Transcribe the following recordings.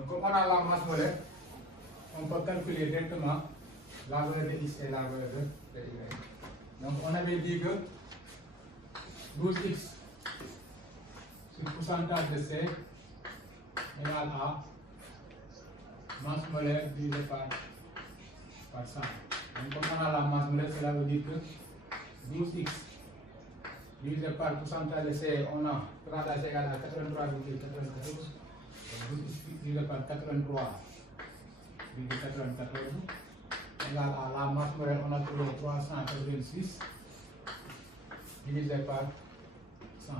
Donc comme on a la masse molaire, on peut calculer directement la valeur de x et la valeur de y. Donc on avait dit que 12x sur pourcentage de C égale à masse molaire divisé par 100. Donc comme on a la masse molaire, cela veut dire que 12x divisé par pourcentage de C, on a pourcentage égal à 83,94. 12x divisé par 83,94 égale à la masse molaire, on a trouvé 386 divisé par 100.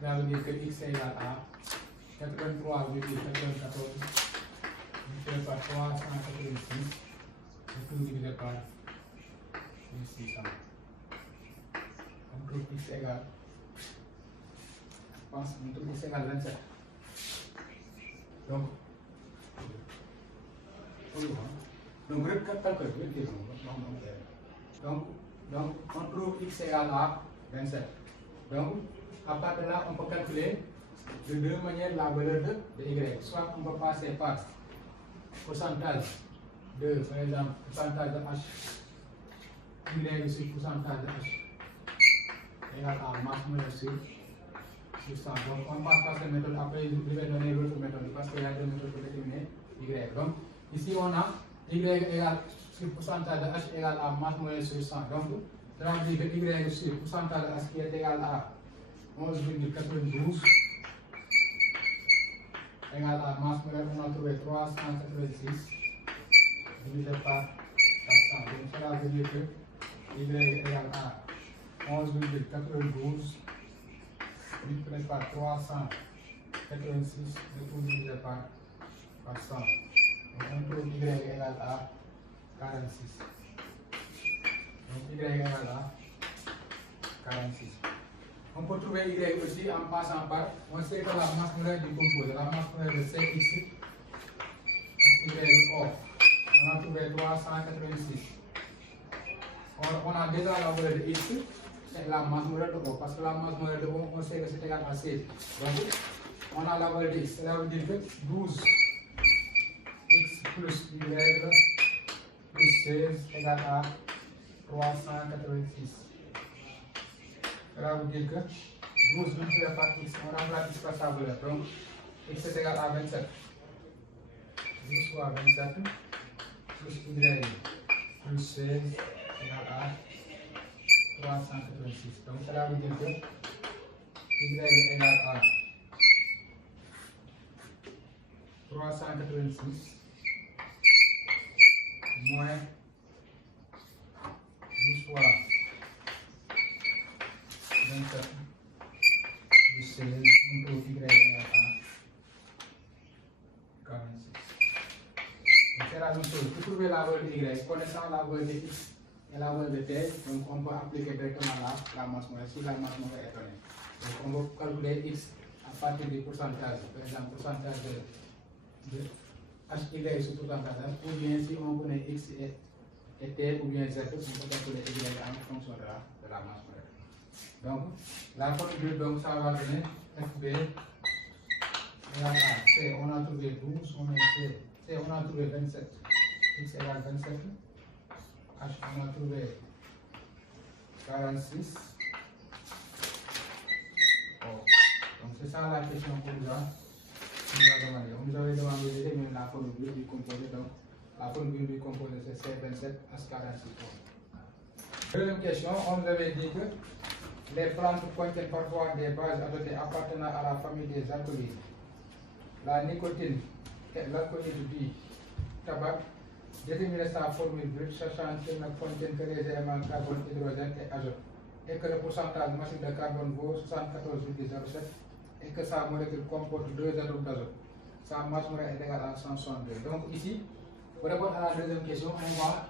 Ça veut dire que x est égal à 83,94 divisé par 386 et tout divisé par 1600. On trouve x égale, je pense, on trouve x égale 27. Donc, on trouve x égale à 27. Donc, à partir de là, on peut calculer de deux manières la valeur de y. Soit on peut passer par pourcentage de, par exemple, pourcentage de h, y sur pourcentage de h égale à masse molaire sur 100. Donc, on passe par cette méthode. Après, je vais donner l'autre méthode parce qu'il y a deux méthodes pour déterminer y. Donc, ici, on a y égale sur pourcentage de h égale à masse molaire sur 100. Donc, ça veut dire que y sur pourcentage de h qui est égal à 11,92 égale à masse molaire, on a trouvé 386 divisé par 400. Donc, cela veut dire que y égale à 11,92 multiplié par 386 de tout divisé par 100. Donc, on trouve y égale à 46. Donc y égale à 46. On peut trouver y aussi en passant par, on sait que la masse molaire du composé, la masse molaire de Cx, y off, on a trouvé 386. On a déjà la valeur de x, c'est la masse molaire de O, parce que la masse molaire de O, on sait que c'est égal à 16. Donc, on a la valeur de x, cela veut dire que 12 x plus y plus 16 égale à 386. Cela veut dire que 12 multiplié par x, on remplace x par sa valeur. Donc, x est égal à 27. 12 fois 27 plus y plus 16 égale à 386. Donc, cela veut dire que y est égal à 386 moins 12 fois 27 plus 16, on trouve y égale à 46. Donc c'est la même chose. Pour trouver la valeur de y, connaissant la valeur de x et la valeur de t, donc on peut appliquer directement la masse molaire si la masse molaire est donnée. Donc on va calculer x à partir du pourcentage, par exemple pourcentage de HY sur pourcentage H, ou bien si on connaît x et t ou bien z, on peut calculer y en fonction de la masse molaire. Donc la formule, donc ça va donner FB égale à C, on a trouvé 12, on met C, on a trouvé 27, x égale 27, H on a trouvé 46. Oh. Donc c'est ça la question qu'on nous a demandé. On nous avait demandé de déterminer la formule du composé. Donc la formule du composé c'est C27 H46. Deuxième question, on nous avait dit que les plantes contiennent parfois des bases adotées appartenant à la famille des alcoolides. La nicotine et l'alcoolide du tabac. Déterminer sa formule brute, sachant qu'elle ne contient que les éléments carbone, hydrogène et azote, et que le pourcentage massif de carbone vaut 74,07 et que sa molécule comporte 2 atomes d'azote. Sa masse molaire est égale à 162. Donc ici, pour répondre à la deuxième question, on va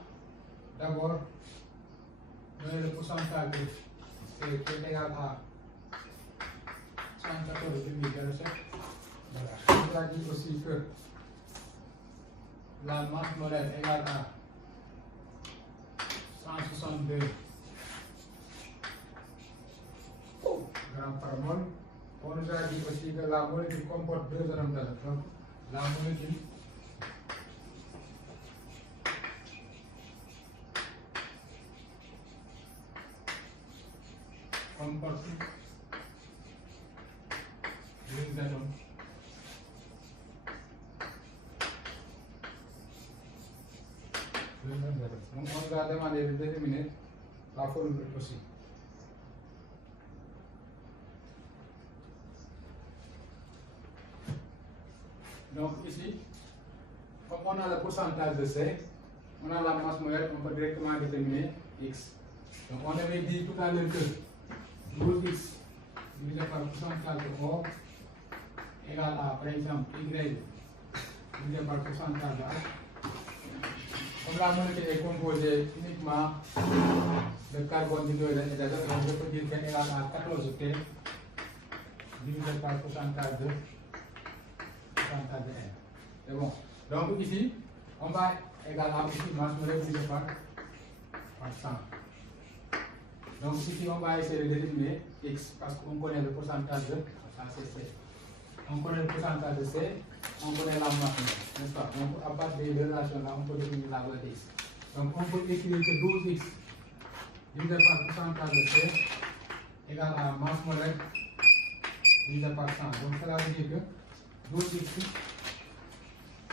d'abord donner le pourcentage de qui est égal à 114,07. Voilà. On a dit aussi que la masse molaire est égale à 162 grammes par mol. on nous a dit aussi que la molécule comporte deux atomes d'azote. Donc, la molécule comporte deux atomes donc on nous a demandé de déterminer la formule aussi. Donc ici, comme on a le pourcentage de C, on a la masse moyenne, on peut directement déterminer X. Donc on avait dit tout à l'heure que 12X divisé par le pourcentage de O égale à, par exemple, Y divisé par le pourcentage de H. Comme la molécule est composée uniquement de carbone, d'hydrogène et d'azote, donc je peux dire qu'elle est égale à 14T divisé par le pourcentage de N. C'est bon. Donc ici, on va égaler à ici masse molécule divisé par 100. Donc ici, on va essayer de déterminer X parce qu'on connaît le pourcentage de C. On connaît le pourcentage de C, on connaît la masse, n'est-ce pas? Donc à partir de ces relations-là, on peut définir la valeur de X. Donc on peut écrire que 12X divisé par le pourcentage de C égale à masse molécule divisé par 100. Donc cela veut dire que 12X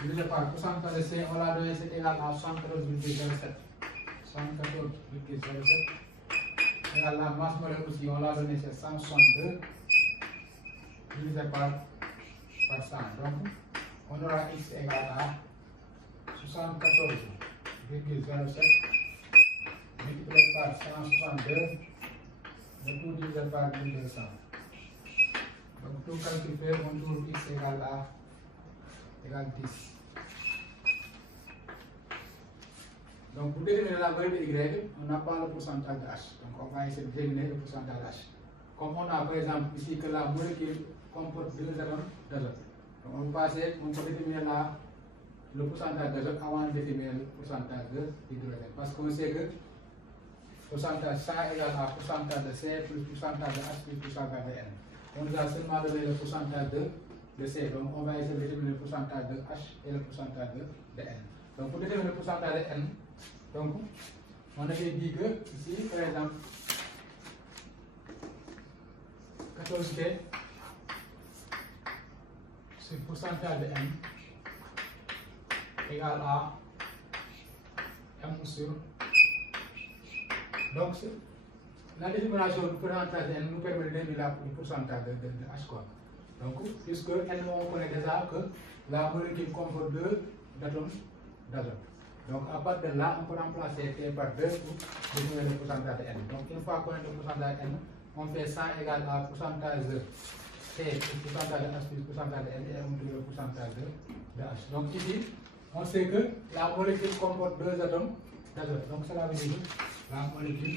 divisé par le pourcentage de C, on l'a donné, c'est égal à 114,07. 114,07 égale la masse molécule aussi, on l'a donné, c'est 162 divisé par 100. Donc, on aura X égale à 74,07 multiplié par 162, le tout divisé par 1200. Donc, tout calcul fait, on trouve X égale à 10. Donc, pour déterminer la valeur de Y, on n'a pas le pourcentage de H. Donc, on va essayer de déterminer le pourcentage de H. Comme on a par exemple ici que la molécule comporte deux atomes d'azote. Donc, on peut déterminer le pourcentage d'azote avant de déterminer le pourcentage d'hydrogène. Parce qu'on sait que le pourcentage C égale à pourcentage de C plus pourcentage de H plus pourcentage de N. On nous a seulement donné le pourcentage de C. Donc, on va essayer de déterminer le pourcentage de H et le pourcentage de N. Donc, pour déterminer le pourcentage de N, donc, on avait dit que ici, par exemple, 14T, c'est le pourcentage de N égal à M sur. Donc, la détermination du pourcentage de N nous permet de déterminer le pourcentage de H. Quoi. Donc, puisque N, on connaît déjà que la molécule comporte deux atomes d'azote. Donc, à partir de là, on peut remplacer T par 2 pour déterminer le pourcentage de N. Donc, une fois qu'on a le pourcentage de N, on fait 100 égale à pourcentage de T plus pourcentage de H plus pourcentage de N et on trouve le pourcentage de H. Donc, ici, on sait que la molécule comporte deux atomes d'azote. Donc, cela veut dire que la molécule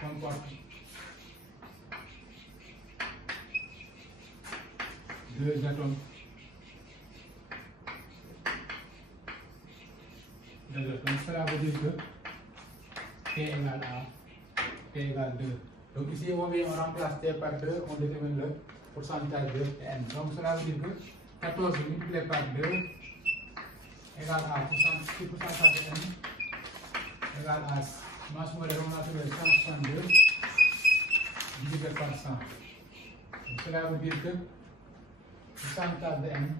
comporte deux atomes d'azote. Donc cela veut dire que T égale 2. Donc ici on remplace T par 2, on détermine le pourcentage de N. Donc cela veut dire que 14 multiplié par 2 égale à pourcentage de N égale à masse molécule on a trouvé 162 divisé par 100. Donc cela veut dire que pourcentage de N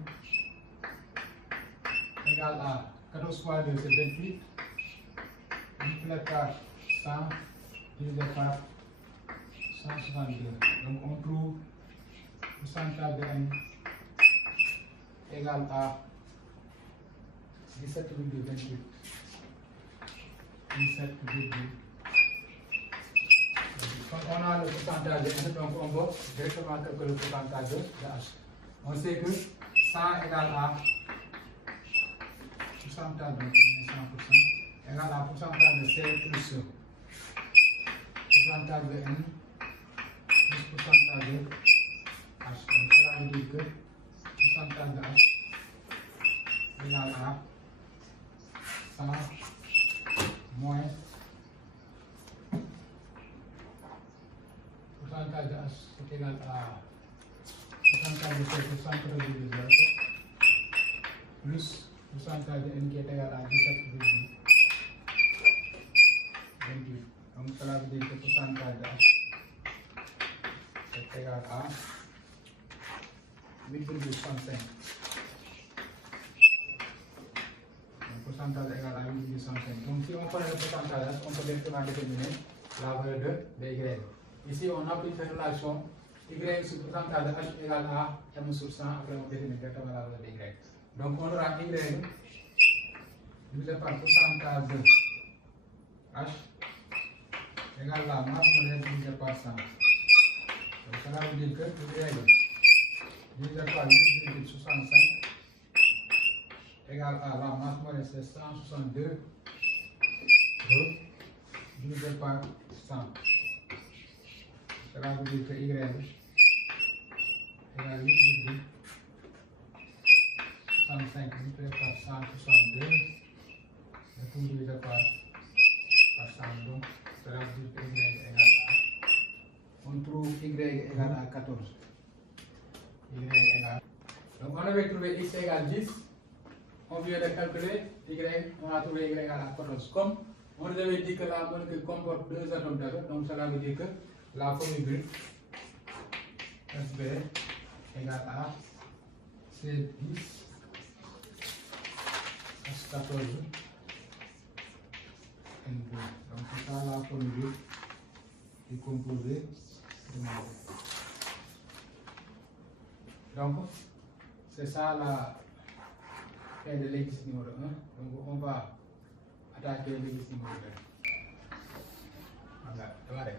égale à 14 fois 2 c'est 28 multiplié par 100 divisé par 162. Donc on trouve le pourcentage de N égal à 17,28. 17,28. Quand on a le pourcentage de N, donc on va directement calculer le pourcentage de H. On sait que 100 égale à pourcentage de 100% égale à pourcentage de C plus pourcentage de N plus pourcentage de H. Donc cela veut dire que pourcentage de H égale à 100 moins pourcentage de H est égal à pourcentage de C pour 113,07 plus pourcentage de N qui est égal à 17,28. Donc cela veut dire que pourcentage de H est égal à 8,65. Donc pourcentage est égal à 8,65. Donc si on connaît le pourcentage, on peut directement déterminer la valeur de Y. Ici on applique cette relation Y sur pourcentage de H égale à M sur 100, après on détermine directement la valeur de Y. Donc on aura Y divisé par pourcentage de H égale à masse modèle divisé par 100. Donc cela veut dire que Y divisé par 8,65 égale à la masse modèle c'est 162 divisé par 100. Cela veut dire que Y égale 8,65 multiplié par 162 et tout divisé par 100. Donc cela veut dire que Y égale à, on trouve Y égale à 14. Y égale. Donc on avait trouvé X égale 10. On vient de calculer Y, on a trouvé Y égale à 14. Comme on nous avait dit que la molécule comporte deux atomes d'azote, donc cela veut dire que la formule Sb égale à C10 H14 N2. Donc c'est ça la formule du composé de Maillard. Donc c'est ça la fin de l'exercice numéro 1. Donc on va attaquer l'exercice numéro 2. Voilà,